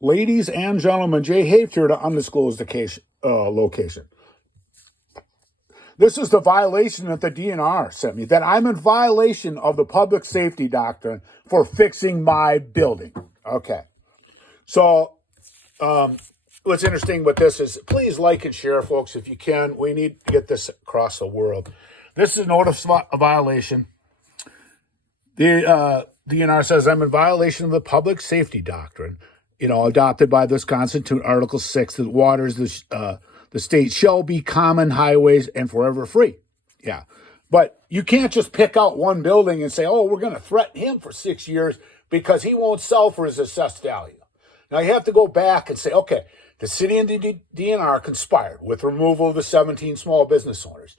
Ladies and gentlemen, Jay Hafe here to undisclosed location. This is the violation that the DNR sent me, that I'm in violation of the public safety doctrine for fixing my building. Okay. So what's interesting with this is, please like and share, folks, if you can. We need to get this across the world. This is a notice of violation. The DNR says I'm in violation of the public safety doctrine, adopted by this Constitution, Article 6, that waters the state shall be common highways and forever free. Yeah. But you can't just pick out one building and say, oh, we're going to threaten him for 6 years because he won't sell for his assessed value. Now you have to go back and say, okay, the city and the DNR conspired with removal of the 17 small business owners.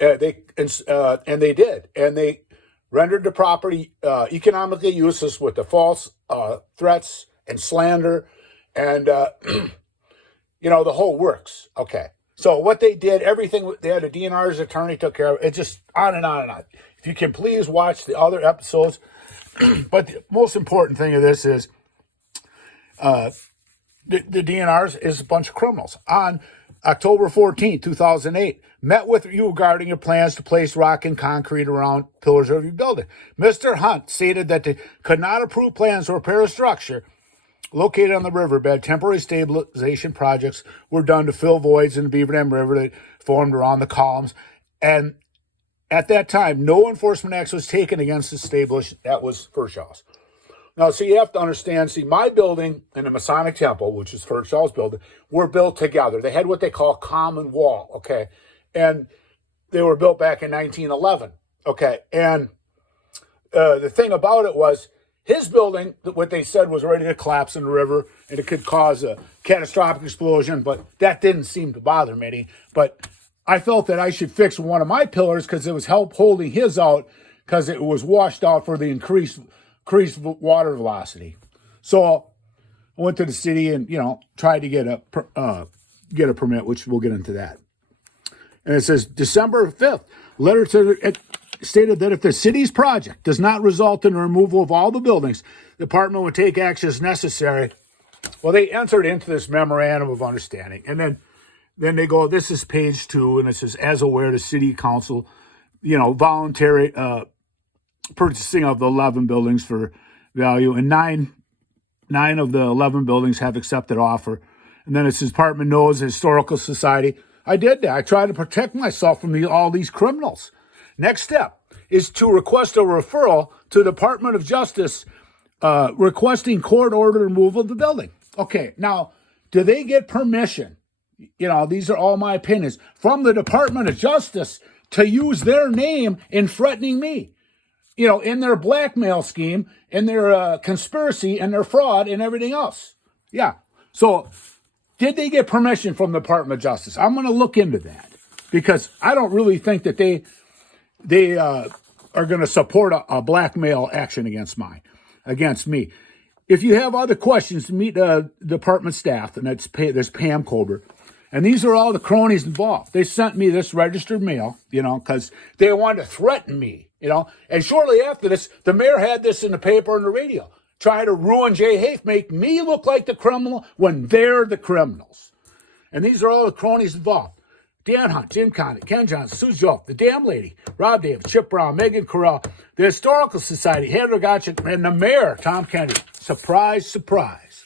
And they did. And they rendered the property economically useless with the false threats and slander and, the whole works. Okay. So what they did, everything, they had a DNR's attorney took care of it, just on and on and on. If you can please watch the other episodes. But the most important thing of this is the DNR's is a bunch of criminals. On October 14, 2008, met with you regarding your plans to place rock and concrete around pillars of your building. Mr. Hunt stated that they could not approve plans to repair a structure located on the riverbed. Temporary stabilization projects were done to fill voids in the Beaver Dam River that formed around the columns. And at that time, no enforcement action was taken against the stabilization. That was Firshaw's. Now, so you have to understand, my building and the Masonic Temple, which is Firshaw's building, were built together. They had what they call common wall, okay? And they were built back in 1911, okay? And the thing about it was, his building, what they said, was ready to collapse in the river, and it could cause a catastrophic explosion, but that didn't seem to bother me any. But I felt that I should fix one of my pillars because it was help holding his out because it was washed out for the increased water velocity. So I went to the city and, tried to get a permit, which we'll get into that. And it says, December 5th, letter to it stated that if the city's project does not result in the removal of all the buildings, the department would take action as necessary. Well, they entered into this memorandum of understanding. And then they go, this is page 2, and it says, as aware, the city council, voluntary purchasing of the 11 buildings for value, and nine of the 11 buildings have accepted offer. And then it says, department knows the Historical Society. I did that. I tried to protect myself from all these criminals. Next step is to request a referral to the Department of Justice requesting court order removal of the building. Okay, now, do they get permission? These are all my opinions from the Department of Justice to use their name in threatening me, in their blackmail scheme, in their conspiracy, and their fraud, and everything else. Yeah. So did they get permission from the Department of Justice? I'm going to look into that because I don't really think that they are going to support a blackmail action against me. If you have other questions, meet the department staff, and there's Pam Colbert. And these are all the cronies involved. They sent me this registered mail, because they wanted to threaten me, And shortly after this, the mayor had this in the paper and the radio, trying to ruin Jay Hafe, make me look like the criminal when they're the criminals. And these are all the cronies involved. Dan Hunt, Jim Connick, Ken Johnson, Sue Joff, the Damn Lady, Rob Davis, Chip Brown, Megan Corral, the Historical Society, Heather Gotcha, and the mayor, Tom Kennedy. Surprise, surprise.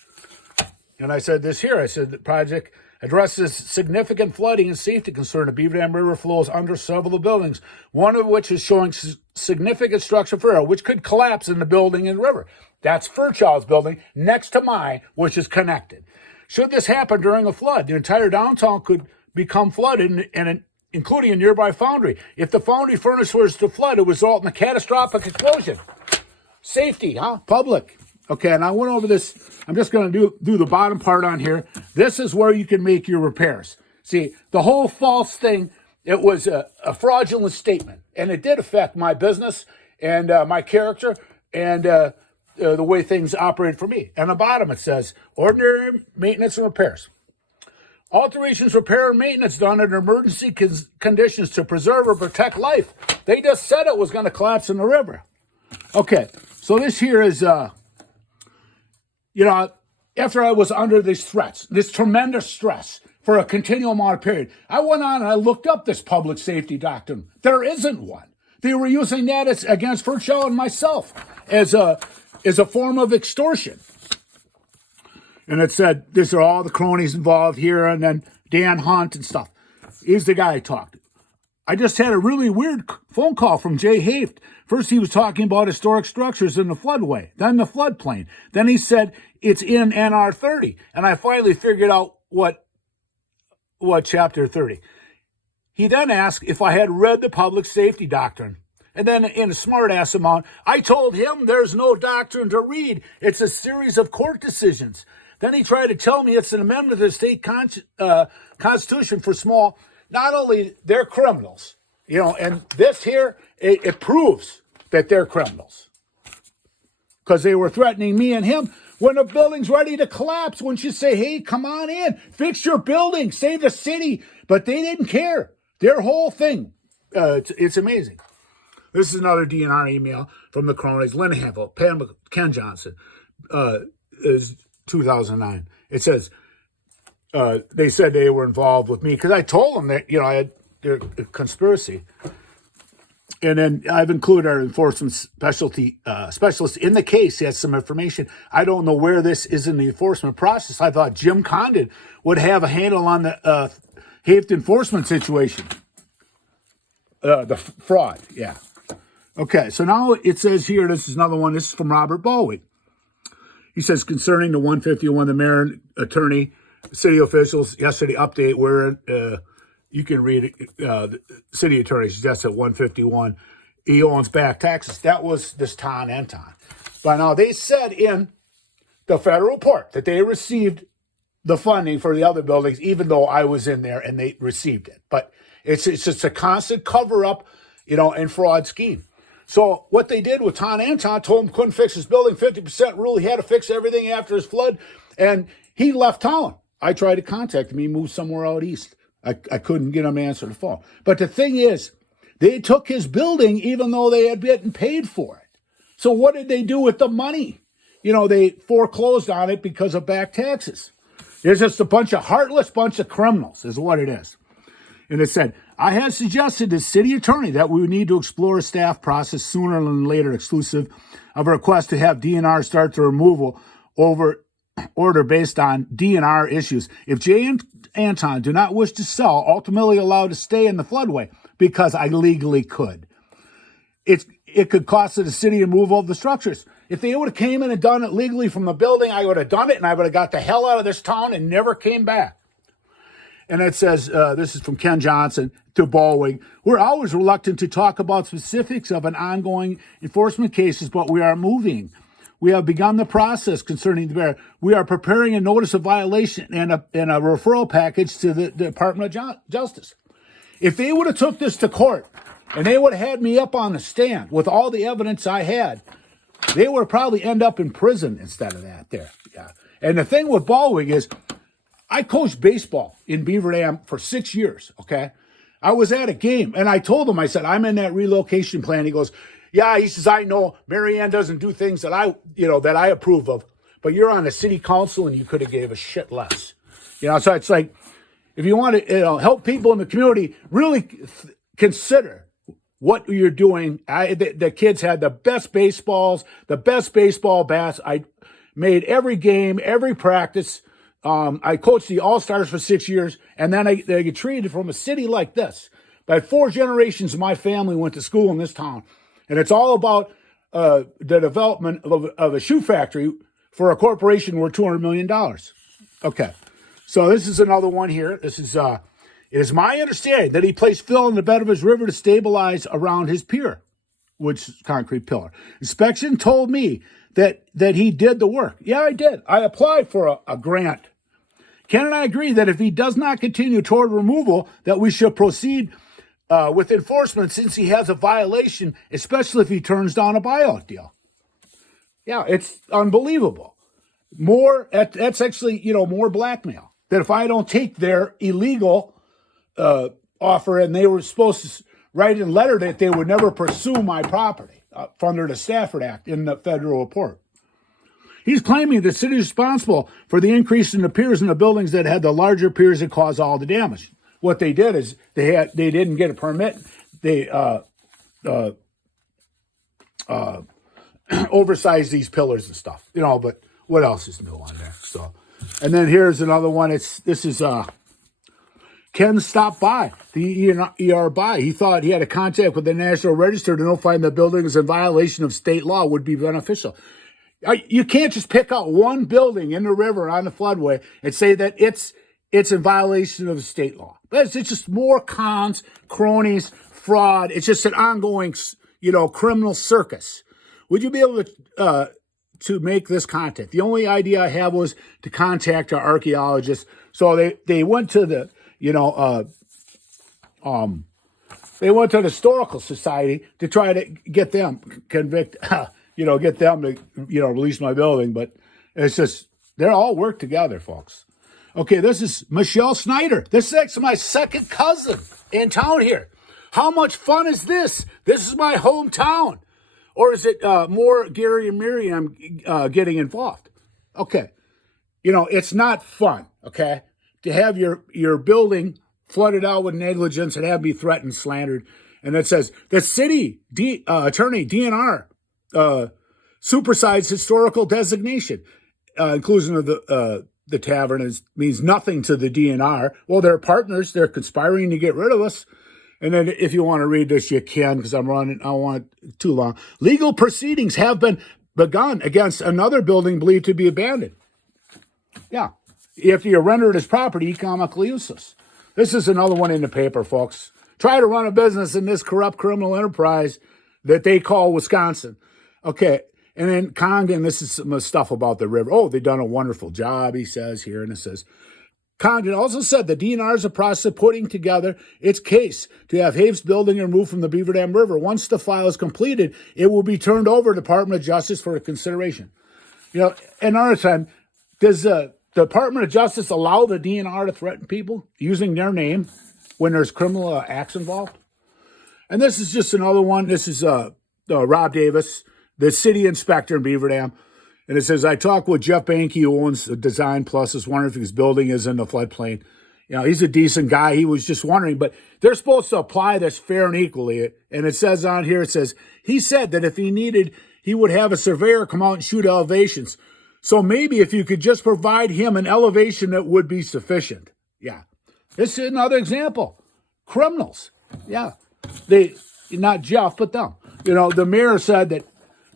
And I said this here. I said the project addresses significant flooding and safety concern. The Beaver Dam River flows under several buildings, one of which is showing significant structural failure, which could collapse in the building in the river. That's Firshaw's building next to mine, which is connected. Should this happen during a flood, the entire downtown could become flooded, and including a nearby foundry. If the foundry furnace was to flood, it would result in a catastrophic explosion. Safety, public. Okay, and I went over this. I'm just going to do the bottom part on here. This is where you can make your repairs. See, the whole false thing, it was a fraudulent statement, and it did affect my business and my character and the way things operate for me. And on the bottom it says, ordinary maintenance and repairs. Alterations, repair, and maintenance done under emergency conditions to preserve or protect life. They just said it was going to collapse in the river. Okay, so this here is, after I was under these threats, this tremendous stress for a continual amount of period, I went on and I looked up this public safety doctrine. There isn't one. They were using that against Furchell and myself as a form of extortion. And it said, these are all the cronies involved here, and then Dan Hunt and stuff. He's the guy I talked to. I just had a really weird phone call from Jay Haft. First, he was talking about historic structures in the floodway, then the floodplain. Then he said it's in NR 30. And I finally figured out what chapter 30. He then asked if I had read the public safety doctrine. And then in a smart-ass amount, I told him there's no doctrine to read. It's a series of court decisions. Then he tried to tell me it's an amendment to the state constitution for small. Not only they're criminals, and this here, it proves that they're criminals. Because they were threatening me and him. When a building's ready to collapse, wouldn't you say, hey, come on in, fix your building, save the city? But they didn't care. Their whole thing, it's amazing. This is another DNR email from the cronies. Lynn Havel, Ken Johnson, is 2009. It says, they said they were involved with me because I told them that, I had their conspiracy. And then I've included our enforcement specialist in the case. He has some information. I don't know where this is in the enforcement process. I thought Jim Condon would have a handle on the Haft enforcement situation. The fraud, yeah. Okay, so now it says here, this is another one. This is from Robert Baldwin. He says, concerning the 151, the mayor and attorney, city officials yesterday update where you can read it, the city attorney suggests at 151 he owns back taxes. That was this Ton Anton. But now they said in the federal report that they received the funding for the other buildings, even though I was in there and they received it. But it's just a constant cover up, and fraud scheme. So what they did with Ton Anton, told him couldn't fix his building, 50% rule, he had to fix everything after his flood, and he left town. I tried to contact him. He moved somewhere out east. I couldn't get him to answer the phone. But the thing is, they took his building even though they had been paid for it. So what did they do with the money? They foreclosed on it because of back taxes. There's just a heartless bunch of criminals is what it is. And it said, I had suggested to the city attorney that we would need to explore a staff process sooner than later exclusive of a request to have DNR start the removal order based on DNR issues. If Jay and Anton do not wish to sell, ultimately allowed to stay in the floodway because I legally could. It could cost the city to move all the structures. If they would have came in and done it legally from the building, I would have done it and I would have got the hell out of this town and never came back. And it says, this is from Ken Johnson to Baldwin. We're always reluctant to talk about specifics of an ongoing enforcement cases, but we are moving. We have begun the process concerning the bear. We are preparing a notice of violation and a referral package to the Department of Justice. If they would have took this to court and they would have had me up on the stand with all the evidence I had, they would probably end up in prison instead of that there. Yeah. And the thing with Baldwin is, I coached baseball in Beaver Dam for 6 years, okay? I was at a game, and I told him, I said, I'm in that relocation plan. He goes, yeah, he says, I know Marianne doesn't do things that I approve of, but you're on the city council, and you could have gave a shit less. So it's like, if you want to help people in the community, really consider what you're doing. The kids had the best baseballs, the best baseball bats. I made every game, every practice. I coached the All-Stars for 6 years, and then they get treated from a city like this. But 4 generations of my family went to school in this town, and it's all about the development of a shoe factory for a corporation worth $200 million. Okay, so this is another one here. This is, it is my understanding that he placed fill in the bed of his river to stabilize around his pier, which is concrete pillar. Inspection told me that he did the work. Yeah, I did. I applied for a grant. Ken and I agree that if he does not continue toward removal, that we should proceed with enforcement since he has a violation, especially if he turns down a buyout deal. Yeah, it's unbelievable. That's actually, more blackmail. That if I don't take their illegal offer and they were supposed to write in a letter that they would never pursue my property under the Stafford Act in the federal report. He's claiming the city is responsible for the increase in the piers in the buildings that had the larger piers that caused all the damage. What they did is they didn't get a permit. They oversized these pillars and stuff, But what else is new on there? So, and then here's another one. This is Ken stopped by the ER by. He thought he had a contact with the National Register to notify him that building is in violation of state law would be beneficial. You can't just pick out one building in the river on the floodway and say that it's in violation of the state law. It's just more cons, cronies, fraud. It's just an ongoing, criminal circus. Would you be able to make this contact? The only idea I have was to contact our archaeologists. So they went to the, they went to the Historical Society to try to get them get them to, release my building. But it's just, they're all work together, folks. Okay, this is Michelle Snyder. This is actually my second cousin in town here. How much fun is this? This is my hometown. Or is it more Gary and Miriam getting involved? Okay. It's not fun, okay, to have your building flooded out with negligence and have me threatened, slandered. And it says, the city attorney, DNR, supersized historical designation. Inclusion of the tavern means nothing to the DNR. Well, they're partners. They're conspiring to get rid of us. And then if you want to read this, you can, because I don't want it too long. Legal proceedings have been begun against another building believed to be abandoned. Yeah. If you render it as property, economically useless. This is another one in the paper, folks. Try to run a business in this corrupt criminal enterprise that they call Wisconsin. Okay. And then Congdon, this is some stuff about the river. Oh, they've done a wonderful job, he says here. And it says, Congdon also said the DNR is a process of putting together its case to have Have's building removed from the Beaver Dam River. Once the file is completed, it will be turned over to the Department of Justice for consideration. Another time, does the Department of Justice allow the DNR to threaten people using their name when there's criminal acts involved? And this is just another one. This is Rob Davis, the city inspector in Beaver Dam. And it says, I talked with Jeff Banky, who owns Design Plus, is wondering if his building is in the floodplain. He's a decent guy. He was just wondering, but they're supposed to apply this fair and equally. And it says on here, he said that if he needed, he would have a surveyor come out and shoot elevations. So maybe if you could just provide him an elevation that would be sufficient. Yeah. This is another example. Criminals. Yeah. Not Jeff, but them. The mayor said that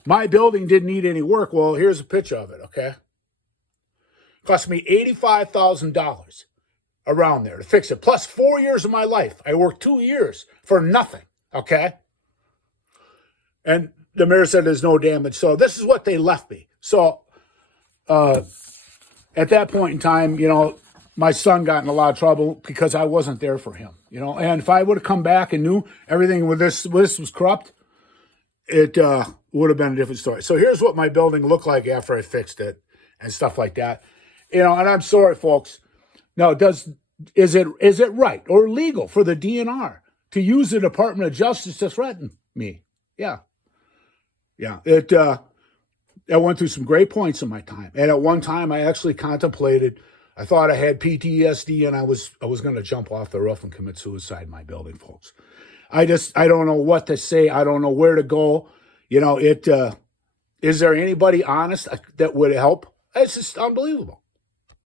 my building didn't need any work. Well, here's a picture of it, okay? It cost me $85,000 around there to fix it, plus 4 years of my life. I worked 2 years for nothing, okay? And the mayor said there's no damage. So this is what they left me. So at that point in time, my son got in a lot of trouble because I wasn't there for him, And if I would have come back and knew everything with this was corrupt, it would have been a different story. So here's what my building looked like after I fixed it and stuff like that. And I'm sorry, folks. Now, is it right or legal for the DNR to use the Department of Justice to threaten me? Yeah. Yeah. I went through some great points in my time. And at one time I actually contemplated, I thought I had PTSD and I was going to jump off the roof and commit suicide in my building, folks. I don't know what to say. I don't know where to go. Is there anybody honest that would help? It's just unbelievable.